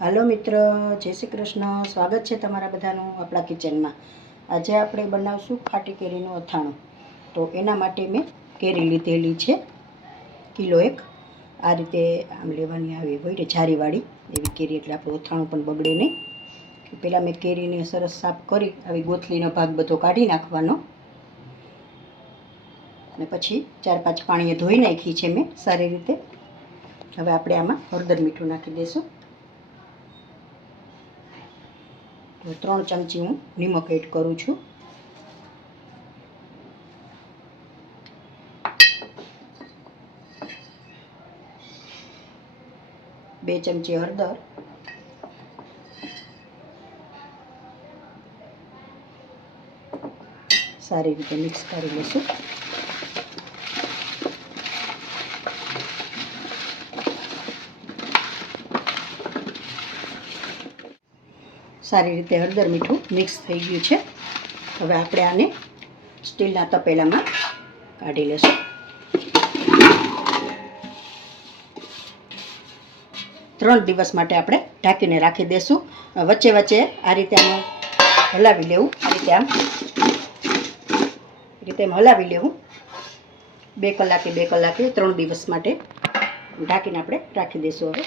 હાલો મિત્ર, જય શ્રી કૃષ્ણ. સ્વાગત છે તમારા બધાનું આપણા કિચનમાં. આજે આપણે બનાવશું ખાટી કેરીનું અથાણું. તો એના માટે મેં કેરી લીધેલી છે કિલો 1. આ રીતે આમ લેવાની આવી હોય ને જારીવાળી એવી કેરી, એટલે આપણું અથાણું પણ બગડે નહીં. પહેલાં મેં કેરીને સરસ સાફ કરી આવી ગોથલીનો ભાગ બધો કાઢી નાખવાનો, અને પછી 4-5 પાણીએ ધોઈ નાખી છે મેં સારી રીતે. હવે આપણે આમાં હળદર મીઠું નાખી દઈશું. 3 ચમચી હું નિમક એડ કરું છું. બે ચમચી હળદર, સારી રીતે મિક્સ કરી લઈશું. સારી રીતે હળદર મીઠું મિક્સ થઈ ગયું છે. હવે આપણે આને સ્ટીલના તપેલામાં કાઢી લઈશું. 3 દિવસ માટે આપણે ઢાંકીને રાખી દઈશું. વચ્ચે વચ્ચે આ રીતે આને હલાવી લેવું, આ રીતે આમ હલાવી લેવું. 2 કલાકે 3 દિવસ માટે ઢાંકીને આપણે રાખી દઈશું. હવે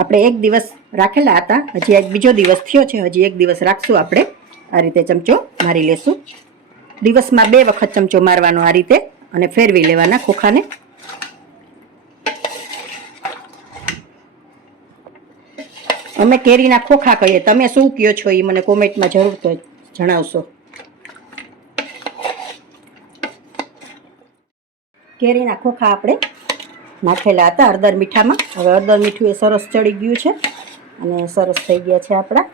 આપણે 1 દિવસ રાખેલા હતા, હજી એક બીજો દિવસ થયો છે, હજી 1 દિવસ રાખશું. આપણે આ રીતે ચમચો મારી લેશું. દિવસમાં 2 વખત ચમચો મારવાનો આ રીતે, અને ફેરવી લેવાના ખોખાને. અમે કેરીના ખોખા કહીએ, તમે શું કહો છો એ મને કોમેન્ટમાં જરૂર તો જણાવશો. કેરીના ખોખા આપણે નાખેલા હતા હળદર મીઠામાં. હવે હળદર મીઠું એ સરસ ચડી ગયું છે અને સરસ થઈ ગયા છે આપણા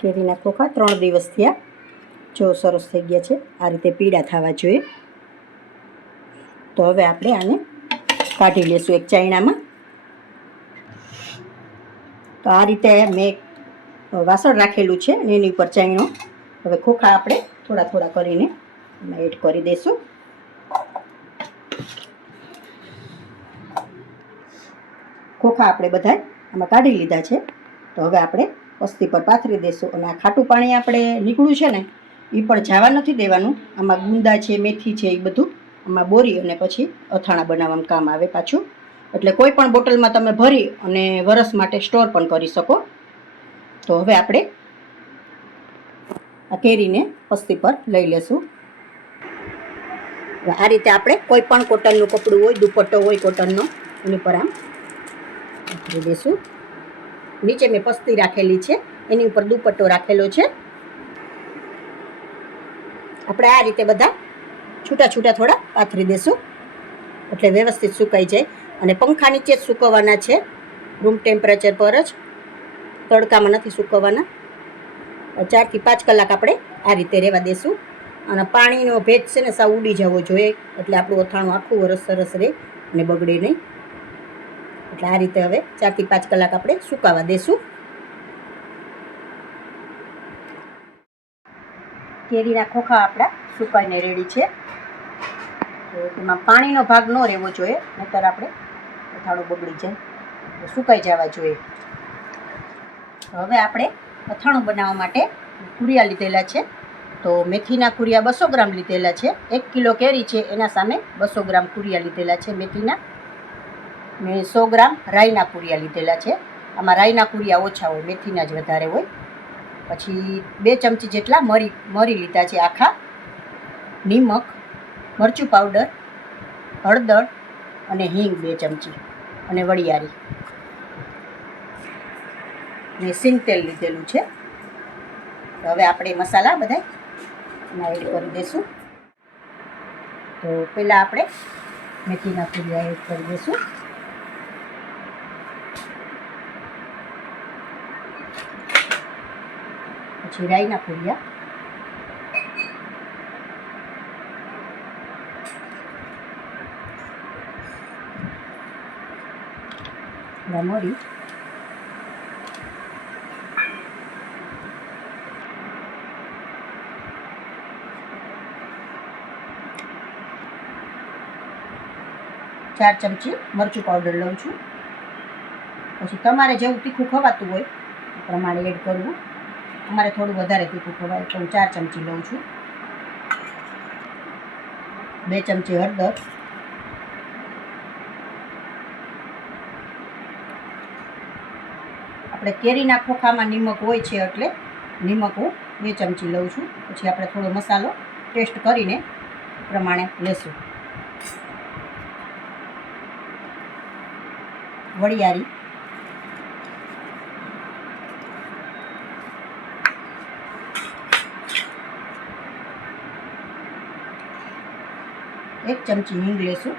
કેરીના ખોખા. 3 દિવસ થયા, જો સરસ થઈ ગયા છે. આ રીતે પીળા થવા જોઈએ. તો હવે આપણે આને કાઢી લઈશું એક ચાયણામાં. તો આ રીતે મેં વાસણ રાખેલું છે અને એની ઉપર ચાયણો. હવે ખોખા આપણે થોડા થોડા કરીને એમાં એડ કરી દઈશું. ખોખા આપણે બધા આમાં કાઢી લીધા છે. તો હવે આપણે પસ્તી પર પાથરી દઈશું. અને આ ખાટું પાણી આપણે નીકળ્યું છે ને, એ પણ જવા નથી દેવાનું. આમાં ગુંદા છે, મેથી છે, એ બધું આમાં બોરી અને પછી અથાણા બનાવવામાં કામ આવે પાછું. એટલે કોઈ પણ બોટલમાં તમે ભરી અને વરસ માટે સ્ટોર પણ કરી શકો. તો હવે આપણે આ કેરીને પસ્તી પર લઈ લેશું. આ રીતે આપણે કોઈ પણ કોટનનું કપડું હોય, દુપટ્ટો હોય કોટનનો, એની પર આમ નાખી દઈશું. નીચે મેં પસ્તી રાખેલી છે, એની ઉપર દુપટ્ટો રાખેલો છે. આપણે આ રીતે બધા છૂટા છૂટા થોડા પાથરી દઈશું, એટલે વ્યવસ્થિત સુકાઈ જાય. અને પંખા નીચે જ સૂકવવાના છે, રૂમ ટેમ્પરેચર પર જ, તડકામાં નથી સૂકવવાના. 4 થી 5 કલાક આપણે આ રીતે રહેવા દઈશું. અને પાણીનો ભેજ છે ને સાવ ઉડી જવો જોઈએ, એટલે આપણું અથાણું આખું વરસ સરસ રહે અને બગડે નહીં. એટલે આ રીતે હવે 4 થી 5 કલાક આપણે સુકાવા દઈશું. કેરીના ખોખા આપણા સુકાઈને રેડી છે. તો એમાં પાણીનો ભાગ ન રહેવો જોઈએ, નહીંતર આપણે અથાણું બગડી જાય. સુકાઈ જવા જોઈએ. હવે આપણે અથાણું બનાવવા માટે કુરિયા લીધેલા છે. તો મેથીના કુરિયા 200 ગ્રામ લીધેલા છે. 1 કિલો કેરી છે, એના સામે 200 ગ્રામ કુરિયા લીધેલા છે મેથીના. મેં 100 ગ્રામ રાઈના કુરિયા લીધેલા છે. આમાં રાઈના કુરિયા ઓછા હોય, મેથીના જ વધારે હોય. પછી 2 ચમચી જેટલા મરી લીધા છે આખા. નિમક, મરચું પાવડર, હળદર અને હિંગ 2 ચમચી, અને વરિયાળી ને સિંગ તેલ લીધેલું છે. તો હવે આપણે મસાલા બધા એમાં એડ કરી દઈશું. તો પહેલાં આપણે મેથીના કુરિયા એડ કરી દઈશું. પછી રાઈના કુરિયા, મરી, ચાર ચમચી મરચું પાવડર લઉં છું. પછી તમારે જેવું તીખું ખવાતું હોય એ પ્રમાણે એડ કરવું. અમારે થોડું વધારે તીખું ખવાય તો હું 4 ચમચી લઉં છું. 2 ચમચી હળદર, આપણે કેરીના ખોખામાં નિમક હોય છે એટલે નિમક હું 2 ચમચી લઉં છું. પછી આપણે થોડો મસાલો ટેસ્ટ કરીને પ્રમાણે લેશું. વરિયાળી, એક ચમચી હિંગ લેશું.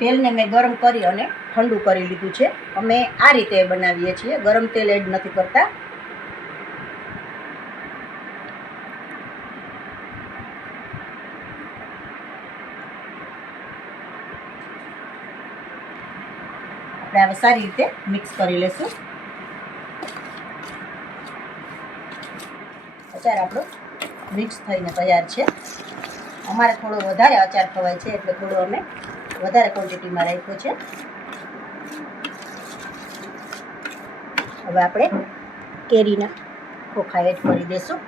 તેલને મેં ગરમ કરી અને ઠંડુ કરી લીધું છે. અમે આ રીતે બનાવીએ છીએ, ગરમ તેલ એડ નથી કરતા. આપણે હવે સારી રીતે મિક્સ કરી લેશું. અચાર આપણો મિક્સ થઈને તૈયાર છે. અમારે થોડો વધારે અચાર ખવાય છે એટલે થોડો અમે વધારે ક્વોન્ટિટીમાં રાખ્યો છે. હવે આપણે કેરીના ખોખા એડ કરી દઈશું.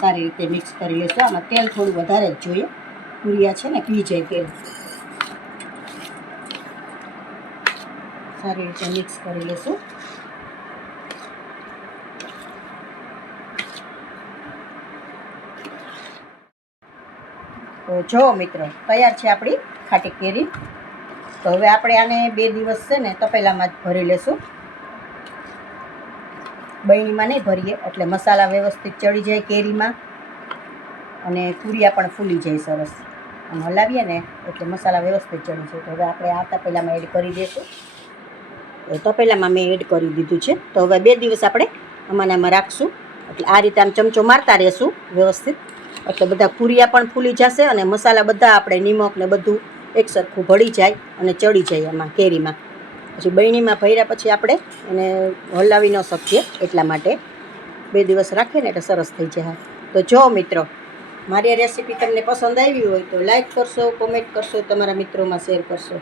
સારી રીતે મિક્સ કરી લેશું. આમાં તેલ થોડું વધારે જ જોઈએ, પૂરિયા છે ને પી જાય તેલ. સારી રીતે મિક્સ કરી લેશું. તો જો મિત્રો, તૈયાર છે આપણી ખાટી કેરી. તો હવે આપણે આને 2 દિવસ છે ને તપેલામાં જ ભરી લેશું. બરણીમાં નહીં ભરીએ એટલે મસાલા વ્યવસ્થિત ચડી જાય કેરીમાં અને પૂરિયા પણ ફૂલી જાય સરસ. આમ હલાવીએ ને એટલે મસાલા વ્યવસ્થિત ચડી જાય. તો હવે આપણે આ તપેલામાં એડ કરી દઈશું. તો તપેલામાં મેં એડ કરી દીધું છે. તો હવે 2 દિવસ આપણે આમાં રાખશું. એટલે આ રીતે આમ ચમચો મારતા રહેશું વ્યવસ્થિત, એટલે બધા પૂરિયા પણ ફૂલી જશે અને મસાલા બધા આપણે નિમક ને બધું એક સરખું ભળી જાય અને ચડી જાય આમાં કેરીમાં. પછી બરણીમાં ભર્યા પછી આપણે એને હલાવી ન શકીએ, એટલા માટે 2 દિવસ રાખીએ ને એટલે સરસ થઈ જાય. તો જો મિત્રો, મારી આ રેસીપી તમને પસંદ આવી હોય તો લાઈક કરશો, કોમેન્ટ કરશો, તમારા મિત્રોમાં શેર કરશો.